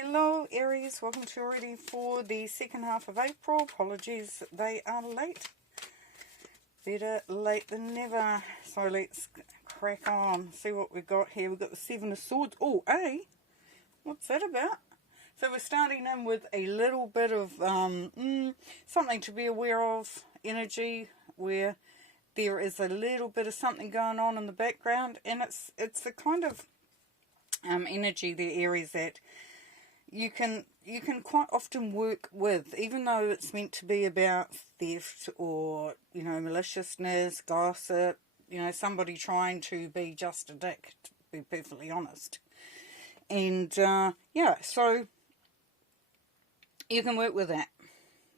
Hello Aries, welcome to your reading for the second half of April. Apologies, they are late. Better late than never. So let's crack on. See what we've got here. We've got the Seven of Swords. Oh, what's that about? So we're starting in with a little bit of something to be aware of. Energy where there is a little bit of something going on in the background, and it's the kind of energy there, Aries, that you can quite often work with, even though it's meant to be about theft or, maliciousness, gossip, somebody trying to be just a dick, to be perfectly honest. And, so you can work with that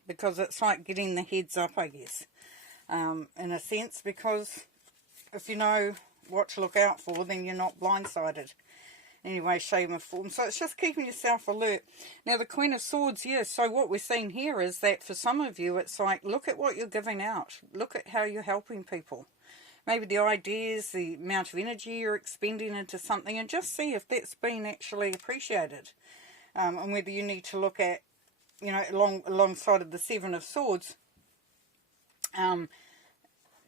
because it's like getting the heads up, I guess, in a sense, because if you know what to look out for, then you're not blindsided. Anyway, shape or form. So it's just keeping yourself alert. Now, the Queen of Swords, yes. So what we're seeing here is that for some of you, it's like, look at what you're giving out. Look at how you're helping people. Maybe the ideas, the amount of energy you're expending into something, and just see if that's been actually appreciated. And whether you need to look at, alongside of the Seven of Swords,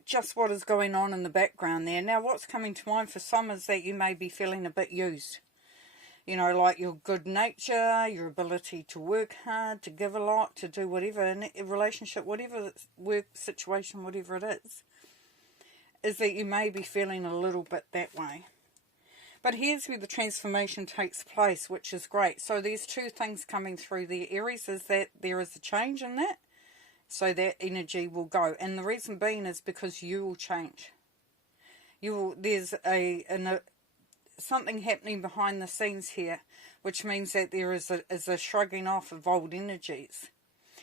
just what is going on in the background there. Now, what's coming to mind for some is that you may be feeling a bit used. Like your good nature, your ability to work hard, to give a lot, to do whatever, in a relationship, whatever work situation, whatever it is that you may be feeling a little bit that way. But here's where the transformation takes place, which is great. So there's two things coming through the Aries, is that there is a change in that. So that energy will go. And the reason being is because you will change. There's something happening behind the scenes here, which means that there is a shrugging off of old energies.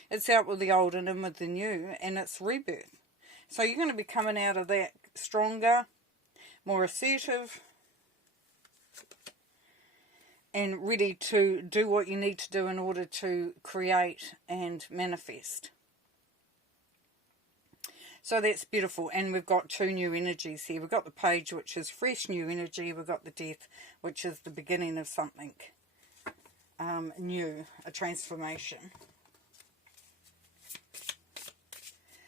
It's out with the old and in with the new, and it's rebirth. So you're going to be coming out of that stronger, more assertive, and ready to do what you need to do in order to create and manifest. So that's beautiful, and we've got two new energies here. We've got the Page, which is fresh new energy. We've got the Death, which is the beginning of something new, a transformation.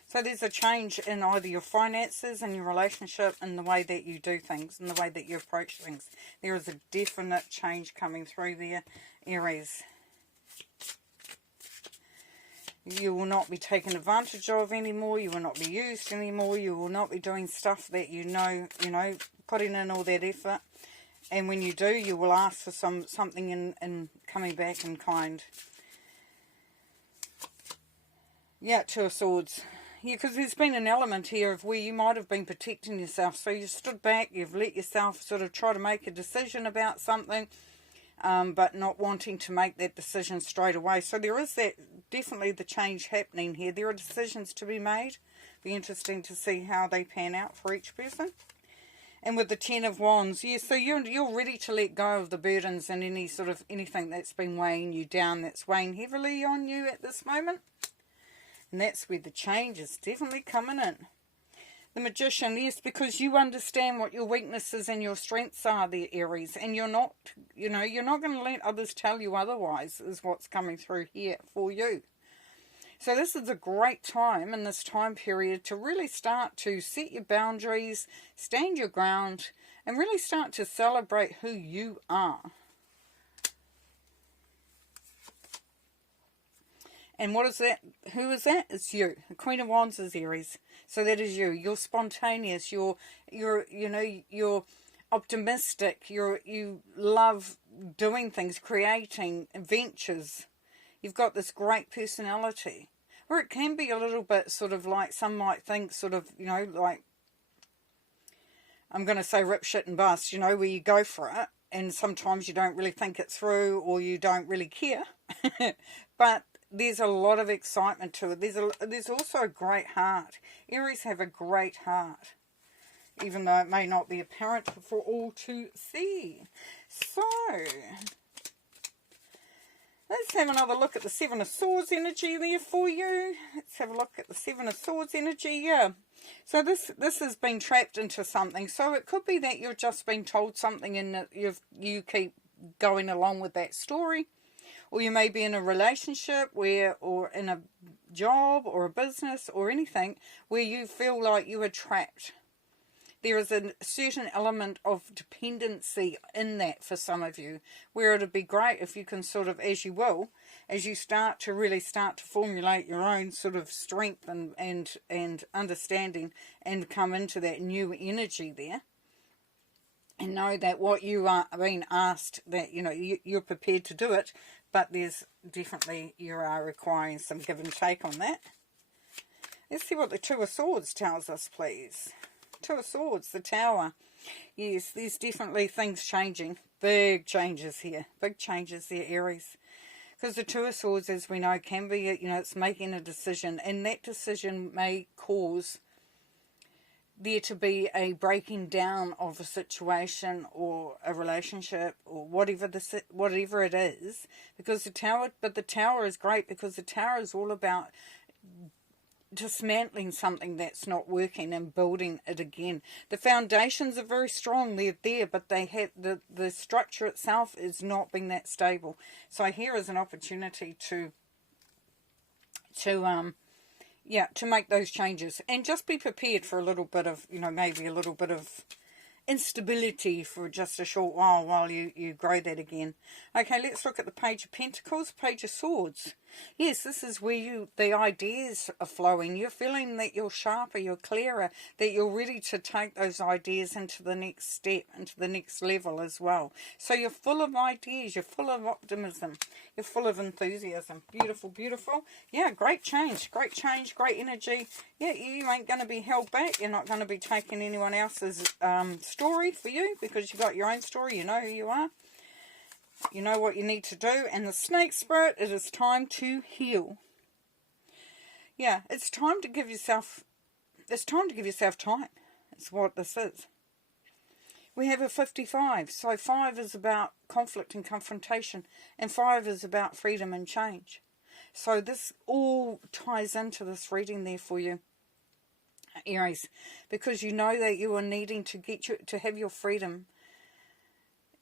So there's a change in either your finances and your relationship and the way that you do things and the way that you approach things. There is a definite change coming through there, Aries. You will not be taken advantage of anymore. You will not be used anymore. You will not be doing stuff that putting in all that effort. And when you do, you will ask for something in coming back in kind. Yeah, Two of Swords. Yeah, because there's been an element here of where you might have been protecting yourself. So you stood back, you've let yourself sort of try to make a decision about something, but not wanting to make that decision straight away. So there is that, definitely the change happening here. There are decisions to be made. Be interesting to see how they pan out for each person. And with the Ten of Wands, yeah, so you're ready to let go of the burdens and anything that's been weighing you down, that's weighing heavily on you at this moment. And that's where the change is definitely coming in. The Magician, yes, because you understand what your weaknesses and your strengths are there, Aries. And you're not going to let others tell you otherwise, is what's coming through here for you. So this is a great time in this time period to really start to set your boundaries, stand your ground, and really start to celebrate who you are. And what is that? Who is that? It's you. The Queen of Wands is Aries. So that is you. You're spontaneous. You're optimistic. You love doing things, creating adventures. You've got this great personality. Or it can be a little bit sort of like, some might think sort of, like, I'm going to say rip, shit and bust, where you go for it. And sometimes you don't really think it through, or you don't really care. But there's a lot of excitement to it. There's also a great heart. Aries have a great heart, even though it may not be apparent for all to see. So let's have another look at the Seven of Swords energy there for you. Let's have a look at the Seven of Swords energy. Yeah. So this has been trapped into something. So it could be that you've just been told something and you keep going along with that story. or you may be in a relationship where, or in a job or a business or anything where you feel like you are trapped. There is a certain element of dependency in that for some of you, where it would be great if you can sort of, as you will, as you start to formulate your own sort of strength and understanding, and come into that new energy there, and know that what you are being asked, that you're prepared to do it, but there's definitely, you are requiring some give and take on that. Let's see what the Two of Swords tells us, please. Two of Swords, the Tower. Yes, there's definitely things changing. Big changes here. Big changes there, Aries. Because the Two of Swords, as we know, can be, it's making a decision. And that decision may cause there to be a breaking down of a situation or a relationship or whatever it is. Because the Tower is great, because the Tower is all about dismantling something that's not working and building it again. The foundations are very strong, they're there, but they have the structure itself is not being that stable. So here is an opportunity to make those changes, and just be prepared for a little bit of, maybe a little bit of instability for just a short while you grow that again. Okay, let's look at the Page of Pentacles, Page of Swords. Yes, this is where the ideas are flowing. You're feeling that you're sharper, you're clearer, that you're ready to take those ideas into the next step, into the next level as well. So you're full of ideas, you're full of optimism, you're full of enthusiasm. Beautiful, beautiful. Yeah, great change, great energy. Yeah, you ain't going to be held back. You're not going to be taking anyone else's story for you, because you've got your own story. You know who you are. You know what you need to do. And the Snake Spirit, it is time to heal. Yeah, it's time to give yourself time. It's what this is. We have a 55. So 5 is about conflict and confrontation. And 5 is about freedom and change. So this all ties into this reading there for you, Aries. Because you know that you are needing to have your freedom,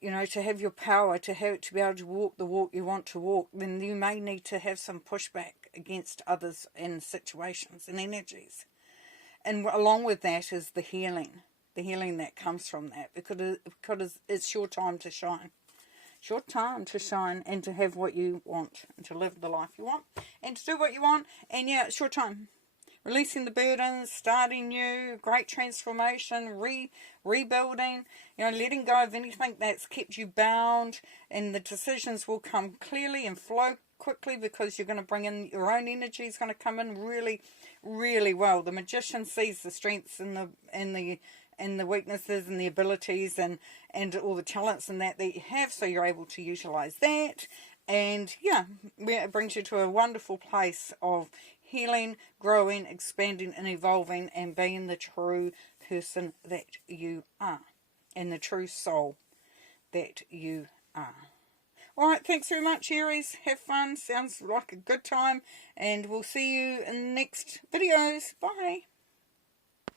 to have your power, to be able to walk the walk you want to walk. Then you may need to have some pushback against others and situations and energies. And along with that is the healing that comes from that, because it's your time to shine. It's your time to shine and to have what you want, and to live the life you want, and to do what you want. And yeah, it's your time. Releasing the burdens, starting new, great transformation, rebuilding, letting go of anything that's kept you bound, and the decisions will come clearly and flow quickly, because you're going to bring in your own energy. Is going to come in really, really well. The Magician sees the strengths and the weaknesses and the abilities and all the talents and that you have, so you're able to utilize that. And yeah, it brings you to a wonderful place of healing, growing, expanding and evolving, and being the true person that you are, and the true soul that you are. Alright, thanks very much, Aries. Have fun. Sounds like a good time. And we'll see you in the next videos. Bye.